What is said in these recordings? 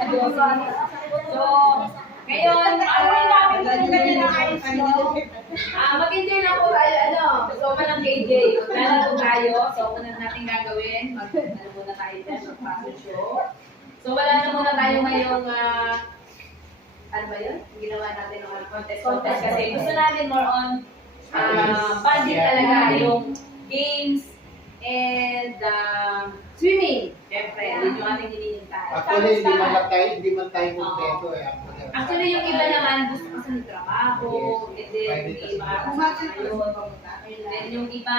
So, ngayon, mag-enjoy lang po tayo, so manang KJ, lalaro tayo, so unang natin gagawin, muna tayo dyan, mag-fashion show. So wala na muna tayo ngayong, ano ba yun? Ginawa natin ng contest kasi gusto natin more on budget talaga, yung games and swimming. Siyempre, yun yung ating hinihintay. Actually, hindi man tayo kompleto eh. Actually, yung iba naman gusto kasi ng trabaho, and then may mga kasama yun. Then yung iba,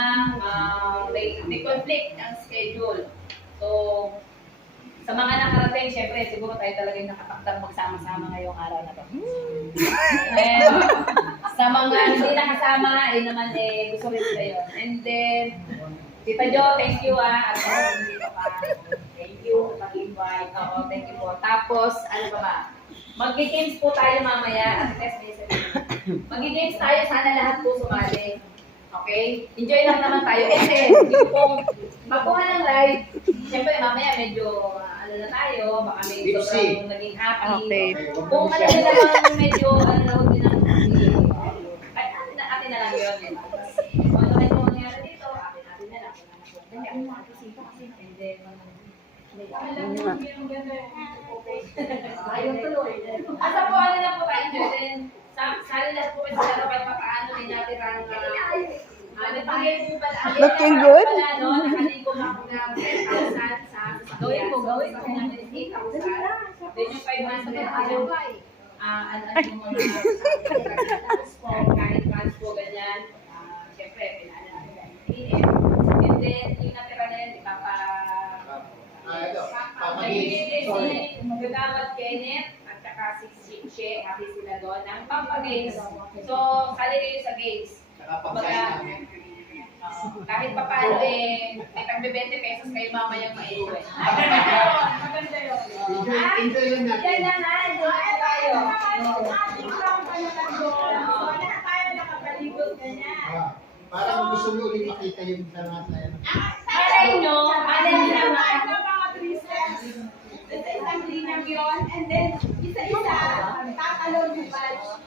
may conflict ang schedule. So, sa mga nakarating, syempre, siguro tayo talaga yung nakatakdang magsama-sama ngayong araw na to. And sa mga hindi nakasama, naman gusto rin sila yun. And then, Tita Jo, thank you at dito ka. Thank you sa pag-invite. Oo, thank you po. Tapos, ano pa ba? Mag-games po tayo mamaya. Mag-games tayo, sana lahat po sumali. Okay? Enjoy lang naman tayo. And then, yung pong makuha ng live, siyempre mamaya medyo ano na tayo, baka may sobrang naging happy. Okay. Kung ano na naman medyo ano din ang ay, atin na lang yun. Kung ano medyo mangyari dito, atin na lang. And then, ayaw tuloy. Asa po, ano na po tayo then, sali lahat po kasi sa kahit paano may natirang Looking good? Nakaligo na ako ng 10,000 sa gawin ko. 8,000. Then yung 500 yung kahit fans po ganyan. Siyempre, pinaan natin ganyan. And then, yung natira na yun, Gagamat Kenneth at saka si Che, happy sila doon ng Pampagays. So, sali kayo sa games. Kahit pa paano may tagbe-20 pesos kayo mamayang maiuwi. Maganda yun. Enjoy lang natin. Yan lang na, enjoy tayo. Tayo nakapaligot ka niya. Parang gusto nyo ulit makita yung lahat na yan. Malay nyo naman. Isang linang yun, and then isa-isa, tatalon yung batch.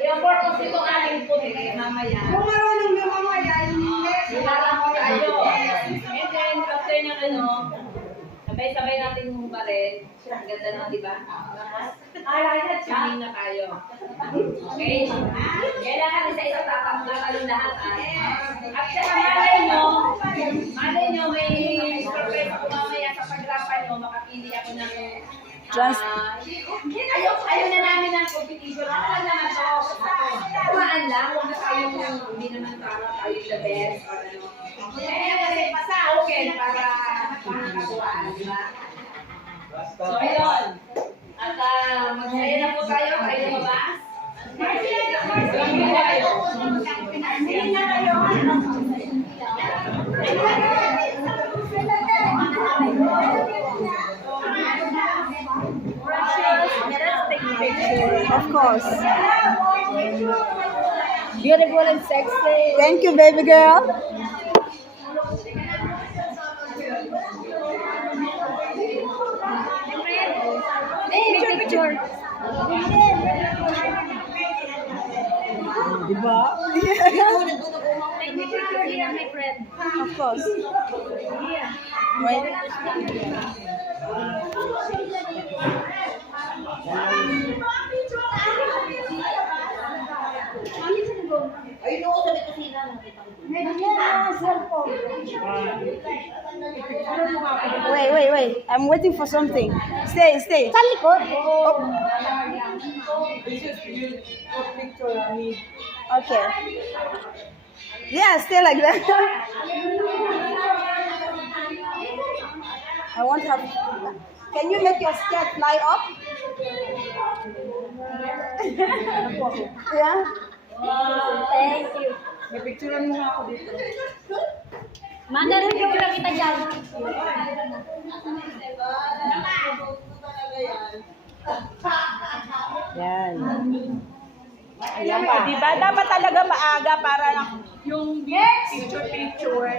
Yung purpose itong aling puti, mamaya. Kung marunong yung mamaya, hindi. Silarang ko tayo. And then, after ng sabay-sabay natin humarin. Ang ganda na, di ba? Swimming na tayo. Okay? Kailangan isa-isa tatalon lahat. At saka malay nyo, may surprise ko mamaya sa pagrapan nyo, makapili ako ng ayaw na namin ng competition. Ako naman to. Tumaan lang. Huwag na tayong hindi naman tayo the best. Kaya kasi pasa okay para makakatuwaan, di ba? So, ayun. At magsaya na po tayo. Kayo lumabas. Of course. Beautiful and sexy. Thank you, baby girl. Picture. Diba? Take picture here, my friend. Of course. Wait. Ayun ako sa kusina, nakita ko. Wait. I'm waiting for something. Stay. Sa likod? Okay. Yeah, stay like that. I want to have. Can you make your skirt fly up? Yeah. Thank you. May picturean mo ako dito. Mana rin picture kita dyan. Yan. Ayan pa. Diba? Dapat talaga maaga para yung picture.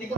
Hindi ko